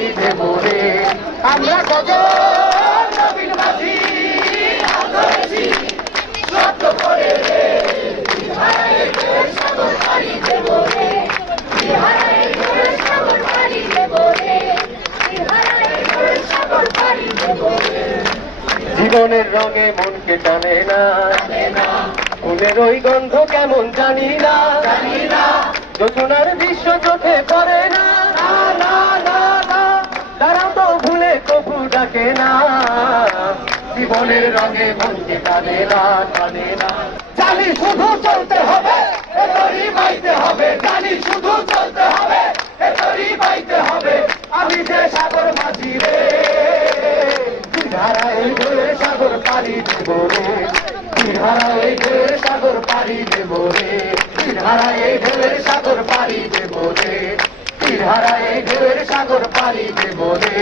পাড়ি দেব রে। আমরা কত নবীন মাঝি ধরেছি সত্য করে রে, হারায় ঢেউয়ের সাগর পাড়ি দেব রে, হারায় ঢেউয়ের সাগর পাড়ি দেব রে, হারায় ঢেউয়ের সাগর পাড়ি দেব রে। জীবনের রঙে মনকে টানে না, ফুলের ওই গন্ধ কেমন জানি না, যোজনার দৃশ্য চোখে পড়ে না, তারা তো ভুলে কবু ডাকে না। জীবনের রঙে মনকে টানে না, জানি শুধু চলতে হবে, এতরি বাইতে হবে, জানি শুধু চলতে হবে, এতরি বাইতে হবে। আমি যে সাগর মাঝি রে, ধারায় ঢেউয়ের সাগর পাড়ি দেব রে, ধারায় ঢেউয়ের সাগর পাড়ি দেব রে, ধারায় ঢেউয়ের সাগর পাড়ি দেব রে, ধারায় ঢেউয়ের সাগর পাড়ি দেব রে।